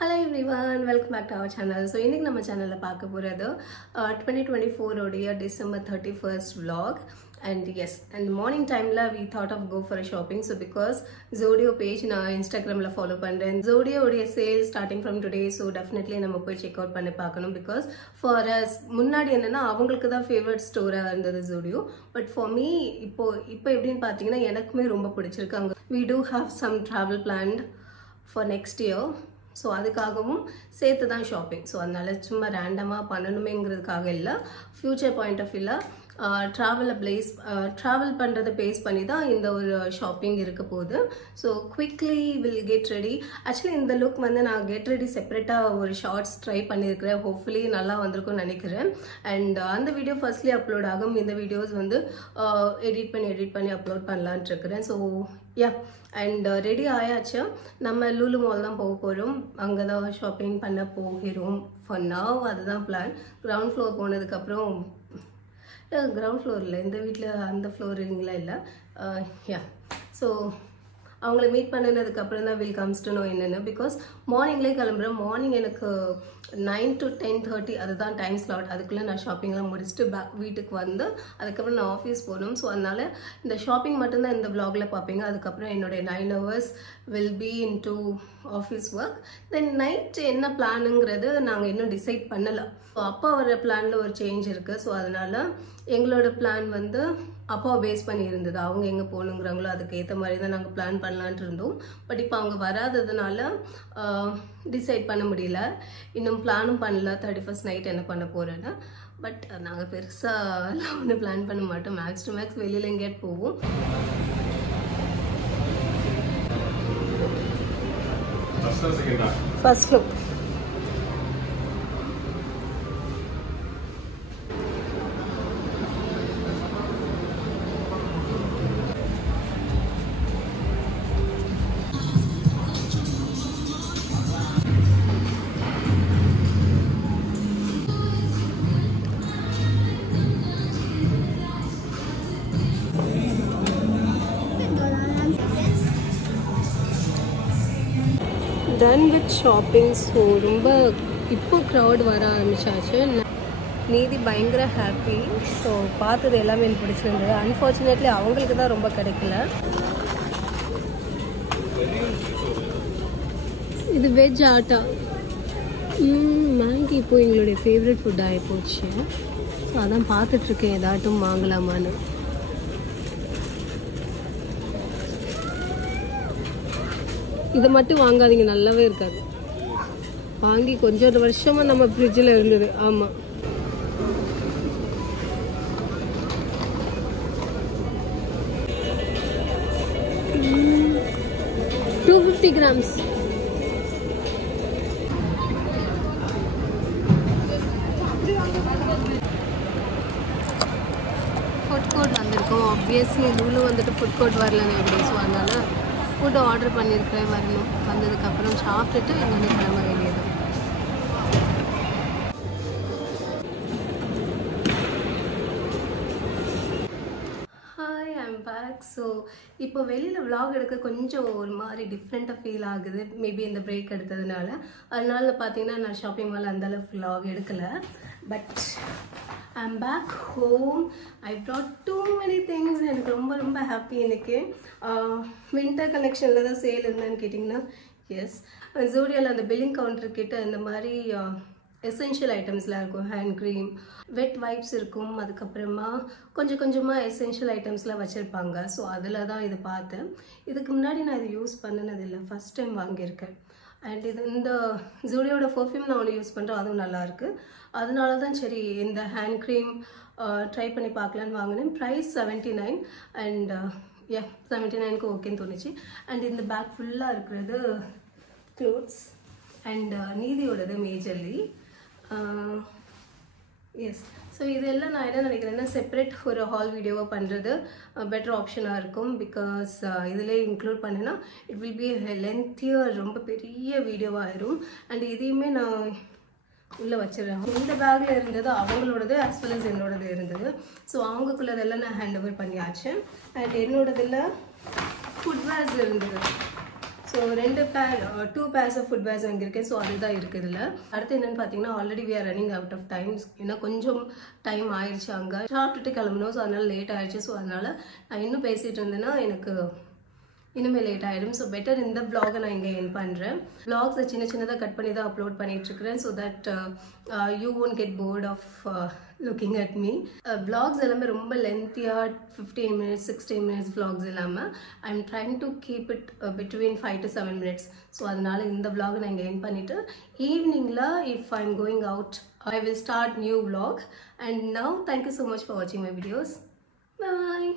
Hello everyone, welcome back to our channel. So இன்னைக்கு நம்ம சேனல்ல பார்க்க போறது 2024 உடைய December 31st vlog. And yes, and morning time la we thought of go for a shopping. So because Zodio page na Instagram la follow பண்றேன். Zodio உடைய sale starting from today, so definitely நம்ம போய் check out பண்ணி பார்க்கணும். Because for us முன்னாடி என்னன்னா அவங்களுக்கு தான் favorite store இருந்தது Zodio, but for me இப்போ எப்படின்னு பாத்தீங்கன்னா எனக்குமே ரொம்ப பிடிச்சிருக்கு. We do have some travel planned for next year. So அதுக்காகவும் சேர்த்து தான் ஷாப்பிங். ஸோ அதனால சும்மா ரேண்டமாக பண்ணணுமேங்கிறதுக்காக இல்லை, ஃப்யூச்சர் பாயிண்ட் ஆஃப் வியூவில் ட்ராவல் பண்ணுறதை பேஸ் பண்ணி தான் இந்த ஒரு ஷாப்பிங் இருக்க போகுது. So quickly will get ready. Actually இந்த லுக் வந்து நான் கெட் ரெடி செப்பரேட்டாக ஒரு ஷார்ட்ஸ் ட்ரை பண்ணியிருக்கிறேன். ஹோப்ஃபுல்லி நல்லா வந்திருக்கும்னு நினைக்கிறேன். அண்ட் அந்த வீடியோ ஃபர்ஸ்ட்லி அப்லோட் ஆகும். இந்த வீடியோஸ் வந்து எடிட் பண்ணி அப்லோட் பண்ணலான்ட்டு இருக்கிறேன். ஸோ யா, அண்ட் ரெடி ஆயாச்சு. நம்ம லூலு மால் தான் போக போகிறோம். அங்கே தான் ஷாப்பிங் பண்ண போகிறோம். ஃபார் நவ் அதுதான் பிளான். கிரவுண்ட் ஃப்ளோர் போனதுக்கப்புறம் கிரவுண்ட் ஃப்ளோரில் இந்த வீட்டில் அந்த ஃப்ளோரிங்லாம் இல்லை. யா, ஸோ அவங்கள மீட் பண்ணினதுக்கப்புறம் தான் வில் கம்ஸ் டு நோ என்னென்னு. பிகாஸ் மார்னிங்லேயே கிளம்புறேன். மார்னிங் எனக்கு 9 to 10:30 அதுதான் டைம் ஸ்லாட். அதுக்குள்ளே நான் ஷாப்பிங்லாம் முடிச்சுட்டு வீட்டுக்கு வந்து அதுக்கப்புறம் நான் ஆஃபீஸ் போகணும். ஸோ அதனால் இந்த ஷாப்பிங் மட்டும்தான் இந்த விலாகில் பார்ப்பீங்க. அதுக்கப்புறம் என்னுடைய 9 hours will be in to office work. Then night என்ன பிளானுங்கிறது நாங்கள் இன்னும் டிசைட் பண்ணலை. ஸோ அப்பா வர பிளானில் ஒரு சேஞ்ச் இருக்குது. ஸோ அதனால் எங்களோட பிளான் வந்து அப்பாவை பேஸ் பண்ணி இருந்தது. அவங்க எங்கே போகணுங்கிறாங்களோ அதுக்கு ஏற்ற மாதிரி தான் நாங்கள் பிளான் பண்ணலான்ட்டு இருந்தோம். பட் இப்போ அவங்க வராததுனால டிசைட் பண்ண முடியல. இன்னும் பிளானும் பண்ணல 31st நைட் என்ன பண்ண போகிறேன்னு. பட் நாங்கள் பெருசாக ஒன்றும் பிளான் பண்ண மாட்டோம். மேக்ஸ் டு மேக்ஸ் வெளியில் எங்கேயாட்டு போவோம். First floor. Done with shopping. So ரொம்ப இப்போ க்ரௌட் வர ஆரம்பிச்சாச்சு. நீதி பயங்கர ஹாப்பி. ஸோ பார்த்தது எல்லாமே எனக்கு பிடிச்சிருந்தது. அன்ஃபார்ச்சுனேட்லி அவங்களுக்கு தான் ரொம்ப கிடைக்கல. இது வெஜ் ஆட்டா மேகி இப்போ எங்களுடைய ஃபேவரட் ஃபுட் ஆகி போச்சு. ஸோ அதான் பார்த்துட்ருக்கேன் ஏதாட்டும் வாங்கலாமான்னு. இதை மட்டும் வாங்காதீங்க, நல்லாவே இருக்காது. வாங்கி கொஞ்சம் வருஷமா நம்ம ஃப்ரிட்ஜில் இருந்தது. ஆமாம், $250 grams. ஃபுட் கோர்ட் வந்திருக்கோம். ஆப்வியஸ்லி லூலு வந்துட்டு ஃபுட் கோர்ட் வரலன்னு எப்படி. ஸோ அதனால ஃபுட்டு ஆர்டர் பண்ணியிருக்கிறேன். வரணும். வந்ததுக்கப்புறம் சாப்பிட்டுட்டு இங்கே கிளம்ப வேண்டியது. Hi, I'm back. ஸோ இப்போ வெளியில் விலாக் எடுக்க கொஞ்சம் ஒரு மாதிரி டிஃப்ரெண்ட்டாக ஃபீல் ஆகுது. மேபி இந்த பிரேக் எடுத்ததுனால. அதனால பார்த்தீங்கன்னா நான் ஷாப்பிங் மேலே அந்தளவுக்கு விலாக் எடுக்கலை. But I'm back home. I brought too many things. எனக்கு ரொம்ப ஹாப்பி. எனக்கு வின்டர் கலெக்ஷனில் தான் சேல் இருந்தேன்னு கேட்டிங்கன்னா எஸ், ஜோடியாவில் அந்த பில்லிங் கவுண்டர் கிட்ட இந்த மாதிரி எசென்ஷியல் ஐட்டம்ஸ்லாம் இருக்கும். ஹேண்ட் க்ரீம், வெட் வைப்ஸ் இருக்கும். அதுக்கப்புறமா கொஞ்சமாக எசென்ஷியல் ஐட்டம்ஸ்லாம் வச்சுருப்பாங்க. ஸோ அதில் தான் இது பார்த்தேன். இதுக்கு முன்னாடி நான் இது யூஸ் பண்ணினதில்லை, ஃபஸ்ட் டைம் வாங்கியிருக்கேன். அண்ட் இது இந்த ஜூடியோட பர்ஃப்யூம் நான் ஒன்று யூஸ் பண்ணுறேன், அதுவும் நல்லாயிருக்கு. அதனால தான் சரி இந்த ஹேண்ட் க்ரீம் ட்ரை பண்ணி பார்க்கலான்னு வாங்கினேன். ப்ரைஸ் 79. அண்ட் 79க்கு ஓகேன்னு தோணுச்சு. அண்ட் இந்த பேக் ஃபுல்லாக இருக்கிறது க்ளோத்ஸ் அண்ட் நீதியோடது மேஜர்லி. எஸ், ஸோ இதெல்லாம் நான் என்ன நினைக்கிறேன்னா செப்பரேட் ஒரு ஹால் வீடியோவாக பண்ணுறது பெட்டர் ஆப்ஷனாக இருக்கும். பிகாஸ் இதிலே இன்க்ளூட் பண்ணினா இட் வில் பி லென்த்தியர், ரொம்ப பெரிய வீடியோவாகிடும். அண்ட் இதையுமே நான் உள்ளே வச்சிடறேன். இந்த பேக்கில் இருந்தது அவங்களோடது as well as என்னோடது இருந்தது. ஸோ அவங்களுக்குள்ளதெல்லாம் நான் ஹேண்ட் ஓவர் பண்ணியாச்சு. அண்ட் என்னோடதில் ஃபுட்வேர்ஸ் இருந்தது. So 2 pairs of foot packs வாங்கியிருக்கேன். ஸோ அதுதான் இருக்குது இதில். அடுத்து என்னென்னு பார்த்தீங்கன்னா already we are running out of time. ஏன்னா கொஞ்சம் டைம் ஆயிடுச்சு, அங்கே சாப்பிட்டுட்டு கிளம்பணும். ஸோ அதனால் லேட் ஆயிடுச்சு. ஸோ அதனால் நான் இன்னும் பேசிகிட்டு இருந்தேன்னா எனக்கு இனிமேல் லேட் ஆகிடும். ஸோ பெட்டர் இந்த vlog நான் இங்கே என் பண்ணுறேன். vlogs சின்ன சின்னதாக கட் பண்ணி தான் அப்லோட் பண்ணிகிட்ருக்கிறேன். So that you won't get bored of looking at me. vlogs எல்லாமே ரொம்ப லென்த்தியாக 15 minutes 16 minutes vlogs இல்லாமல் I am trying to keep it between 5 to 7 minutes. So அதனால் இந்த vlog நான் இங்கே என் பண்ணிவிட்டு ஈவினிங்கில் if I am going out I will start new vlog. And now thank you so much for watching my videos. Bye.